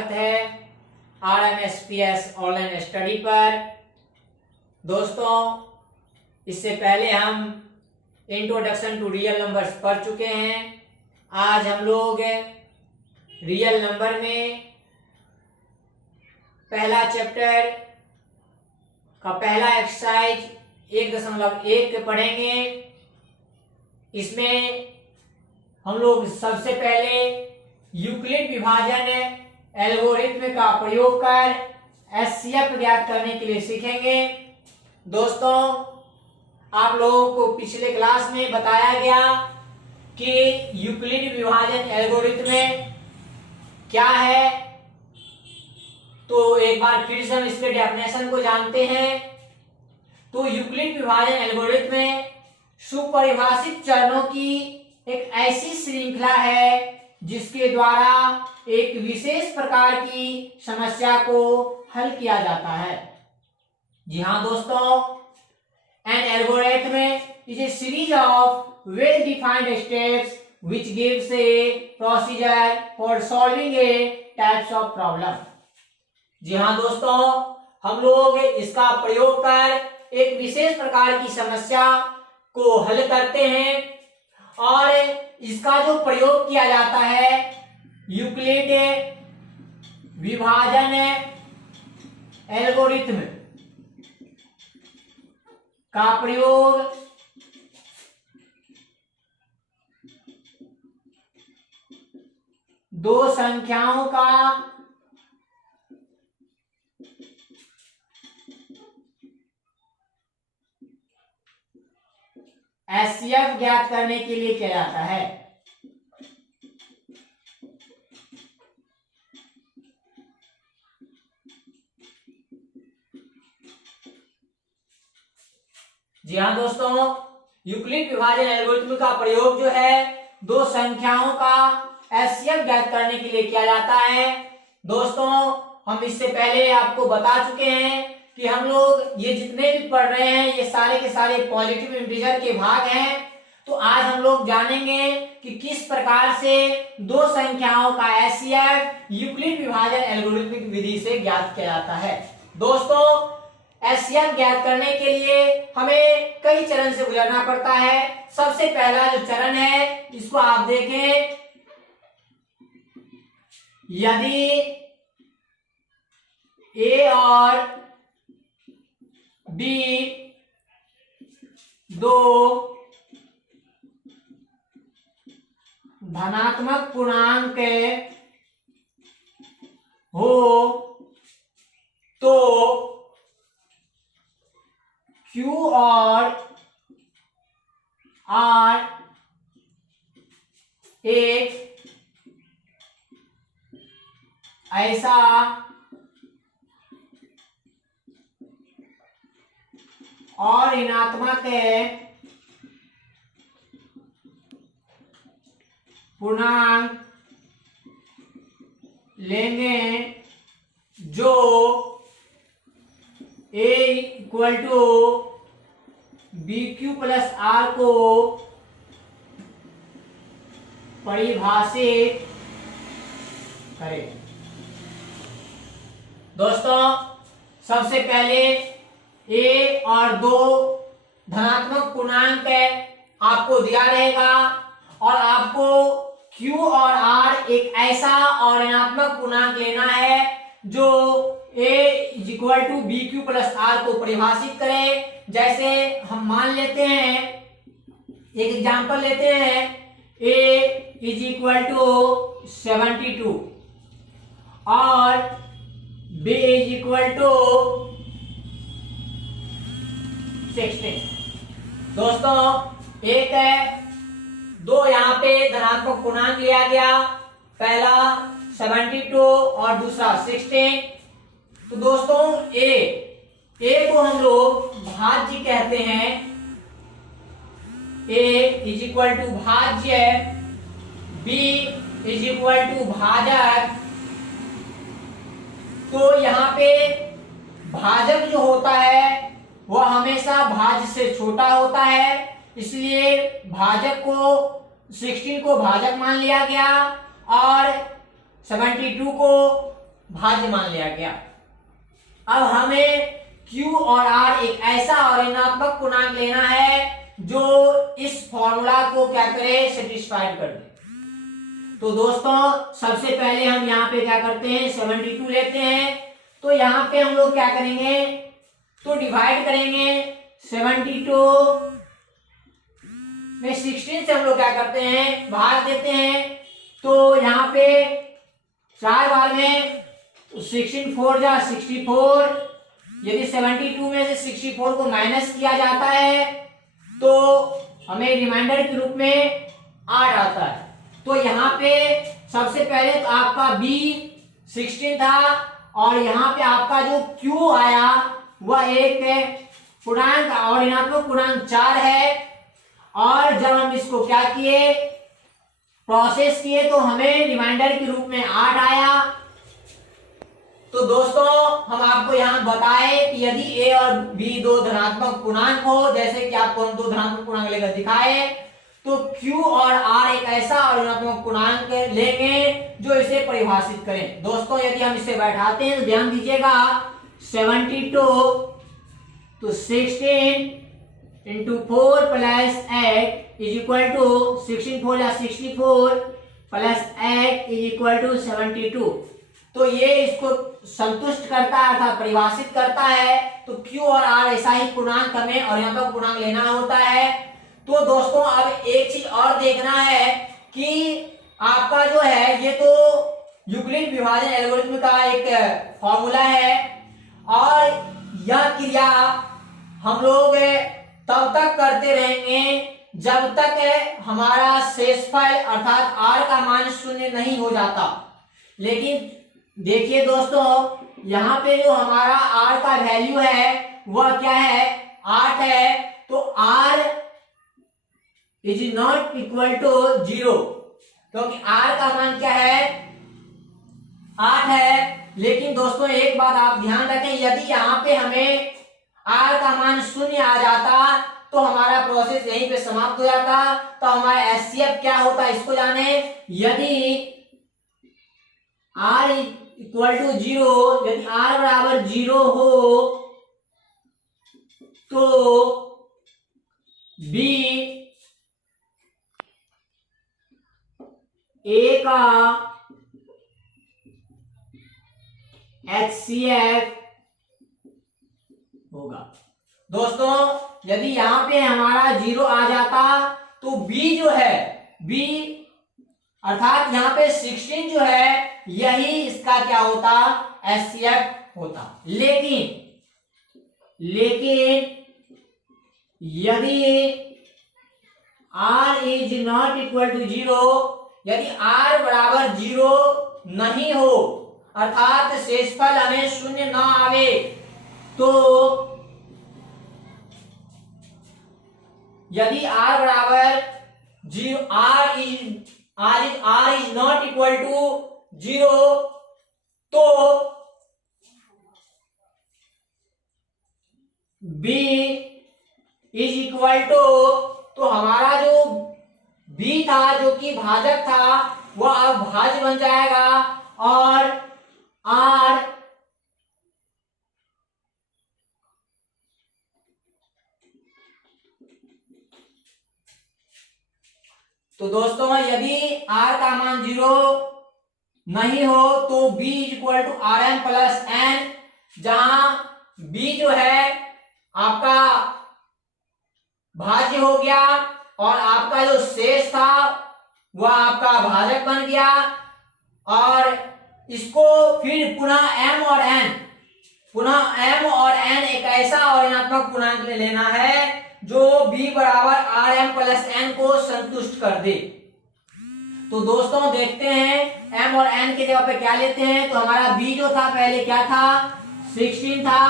स्वागत है RMSPS online study पर। दोस्तों, इससे पहले हम इंट्रोडक्शन टू रियल नंबर्स पढ़ चुके हैं। आज हम लोग रियल नंबर में पहला चैप्टर का पहला एक्सरसाइज 1.1 पढ़ेंगे। इसमें हम लोग सबसे पहले यूक्लिड विभाजन एल्गोरिथ्म का प्रयोग कर एचसीएफ ज्ञात करने के लिए सीखेंगे। दोस्तों, आप लोगों को पिछले क्लास में बताया गया कि यूक्लिड विभाजन एल्गोरिथ्म क्या है, तो एक बार फिर से हम इसके डेफिनेशन को जानते हैं। तो यूक्लिड विभाजन एल्गोरिथ्म सुपरिभाषित चरणों की एक ऐसी श्रृंखला है जिसके द्वारा एक विशेष प्रकार की समस्या को हल किया जाता है। जी हाँ दोस्तों, an algorithm is a series of well defined steps which gives a procedure for solving a types of problem. जी हाँ दोस्तों, हम लोग इसका प्रयोग कर एक विशेष प्रकार की समस्या को हल करते हैं और इसका जो प्रयोग किया जाता है यूक्लिड विभाजन एल्गोरिथ्म का प्रयोग दो संख्याओं का एचसीएफ ज्ञात करने के लिए किया जाता है। जी हाँ दोस्तों, यूक्लिड विभाजन एल्गोरिथ्म का प्रयोग जो है दो संख्याओं का एचसीएफ ज्ञात करने के लिए किया जाता है। दोस्तों, हम इससे पहले आपको बता चुके हैं कि हम लोग ये जितने भी पढ़ रहे हैं ये सारे के सारे पॉजिटिव इंटीजर के भाग हैं। तो आज हम लोग जानेंगे कि किस प्रकार से दो संख्याओं का एचसीएफ यूक्लिड विभाजन एल्गोरिथमिक विधि से ज्ञात किया जाता है। दोस्तों, एचसीएफ ज्ञात करने के लिए हमें कई चरण से गुजरना पड़ता है। सबसे पहला जो चरण है इसको आप देखें, यदि ए और बी दो धनात्मक पूर्णांक हो तो Q और R एक ऐसा और ऋणात्मक पूर्णांक लेंगे जो a equal to BQ plus R को परिभाषित करे। दोस्तों, सबसे पहले ए और दो धनात्मक पूर्णांक आपको दिया रहेगा और आपको Q और R एक ऐसा और ऋणात्मक पूर्णांक लेना है जो A equal to BQ plus R को परिभाषित करे। जैसे हम मान लेते हैं, एक एग्जांपल लेते हैं, A इज इक्वल टू 72 और B इज इक्वल टू 16। दोस्तों, एक है दो यहाँ पे धनात्मक पूर्णांक लिया गया, पहला 72 और दूसरा 16। तो दोस्तों, ए को हम लोग भाज्य कहते हैं। ए इज इक्वल टू भाज्य, बी इज इक्वल टू भाजक। तो यहाँ पे भाजक जो होता है वह हमेशा भाज्य से छोटा होता है, इसलिए भाजक को 16 को भाजक मान लिया गया और 72 को भाज्य मान लिया गया। अब हमें Q और R एक ऐसा और ऋणात्मक पूर्णांक लेना है जो इस फॉर्मूला को क्या करे, सेटिस्फाइड कर दे। तो दोस्तों सबसे पहले हम यहाँ पे क्या करते हैं, 72 लेते हैं। तो यहाँ पे हम लोग क्या करेंगे, तो डिवाइड करेंगे 72 में 16 से हम लोग क्या करते हैं, भाग देते हैं। तो यहाँ पे 4 बार में 16 4 जा 64। यदि 72 में से 64 को माइनस किया जाता है तो हमें रिमाइंडर के रूप में 8 आता है। तो यहाँ पे सबसे पहले तो आपका B 16 था और यहाँ पे आपका जो Q आया वह एक पूर्णांक और ऋणात्मक पूर्णांक 4 है। और जब हम इसको क्या किए, प्रोसेस किए, तो हमें रिमाइंडर के रूप में 8 आया। तो दोस्तों हम आपको यहाँ बताए कि यदि A और B दो धनात्मक पूर्णांक हो, जैसे कि आपको हम दो धनात्मक पूर्णांक लेकर दिखाए, तो Q और R एक ऐसा और ऋणात्मक पूर्णांक लेंगे जो इसे परिभाषित करें। दोस्तों यदि हम इसे बैठाते हैं तो ध्यान दीजिएगा, 72 तो 16 into 4 plus 8 is equal to 16 4 या 64 प्लस 8 इज इक्वल टू 72। तो ये इसको संतुष्ट करता है अर्थात परिभाषित करता है। तो Q और R ऐसा ही पूर्णांक हमें और ऋणात्मक पूर्णांक लेना होता है। तो दोस्तों अब एक चीज और देखना है कि आपका जो है ये तो यूक्लिड विभाजन एल्गोरिथम का एक फॉर्मूला है और यह क्रिया हम लोग तब तक करते रहेंगे जब तक हमारा शेषफल अर्थात R का मान 0 नहीं हो जाता। लेकिन देखिए दोस्तों यहाँ पे जो हमारा R का वैल्यू है वह क्या है, 8 है। तो R is not equal to 0 क्योंकि R का मान क्या है, 8 है। लेकिन दोस्तों एक बात आप ध्यान रखें, यदि यहाँ पे हमें R का मान 0 आ जाता तो हमारा प्रोसेस यहीं पे समाप्त हो जाता। तो हमारा HCF क्या होता है इसको जाने। यदि R इक्वल टू 0, यदि R बराबर 0 हो तो B A का HCF होगा। दोस्तों यदि यहां पे हमारा 0 आ जाता तो B जो है, B अर्थात यहाँ पे 16 जो है यही इसका क्या होता, HCF होता। लेकिन यदि R is not equal to 0, यदि R बराबर 0 नहीं हो अर्थात शेषफल हमें 0 ना आवे, तो यदि R बराबर 0, R is not equal to 0 तो B इज इक्वल टू, तो हमारा जो B था जो कि भाजक था वह अब भाज्य बन जाएगा और R तो दोस्तों यदि R का मान 0 नहीं हो तो B equal to RM plus N, जहां B जो है आपका भाज्य हो गया और आपका जो शेष था वह आपका भाजक बन गया। और इसको फिर पुनः M और N एक ऐसा और ऋणात्मक पूर्णांक में लेना है जो B बराबर RM प्लस N को संतुष्ट कर दे। तो दोस्तों देखते हैं M और N की जगह पे क्या लेते हैं। तो हमारा B जो था पहले क्या था, 16 था।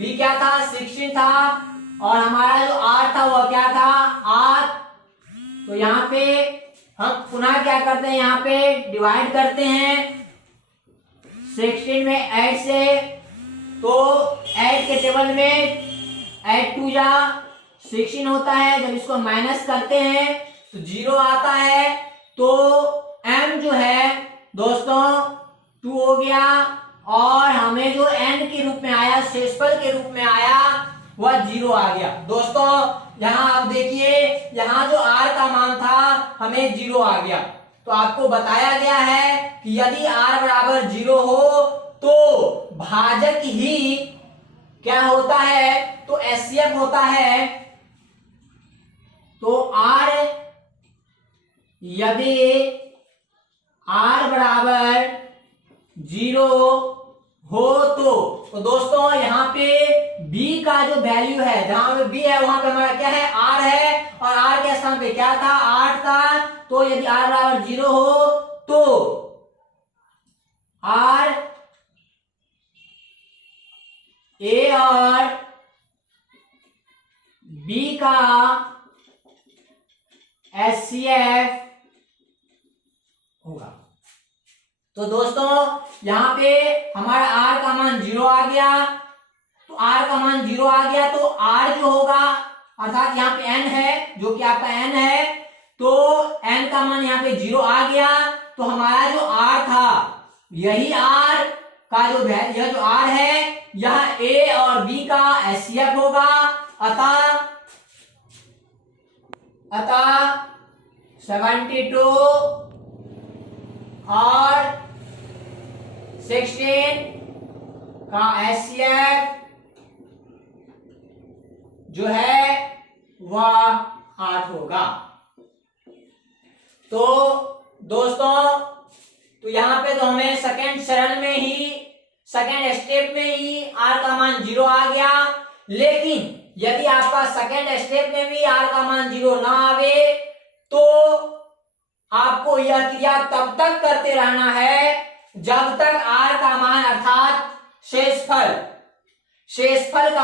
B क्या था, 16 था। और हमारा जो R था वह क्या था, 8। तो यहाँ पे हम पुनः क्या करते हैं, यहाँ पे डिवाइड करते हैं 16 में 8 से। तो 8 के टेबल में 8 2 जा 16 होता है। जब इसको माइनस करते हैं तो 0 आता है। तो m जो है दोस्तों 2 हो गया, और हमें जो n के रूप में आया, शेषफल के रूप में आया, वह 0 आ गया। दोस्तों यहाँ आप देखिए, यहाँ जो r का मान था हमें 0 आ गया। तो आपको बताया गया है कि यदि r बराबर 0 हो तो भाजक ही क्या होता है, तो HCF होता है। तो यदि r बराबर 0 हो तो दोस्तों यहाँ पे b का जो वैल्यू है, जहां पे b है वहां पे हमारा क्या है, r है, और r के स्थान पे क्या था, 8 था। तो यदि r बराबर 0 हो तो r a और b का HCF होगा। तो दोस्तों यहाँ पे हमारा r का मान 0 आ गया, तो r का मान 0 आ गया, तो r जो होगा, अर्थात यहाँ पे n है, जो कि आपका n है, तो n का मान यहाँ पे 0 आ गया। तो हमारा जो r था, यही r का जो यह जो r है, यह a और b का HCF होगा। अतः 72 और 16 का HCF जो है वह 8 होगा। तो दोस्तों तो यहां पे तो हमें सेकंड चरण में ही, सेकंड स्टेप में ही r का मान 0 आ गया। लेकिन यदि आपका सेकंड स्टेप में भी r का मान 0 ना आवे तो आपको यह क्रिया तब तक करते रहना है जब तक r का मान, अर्थात शेषफल का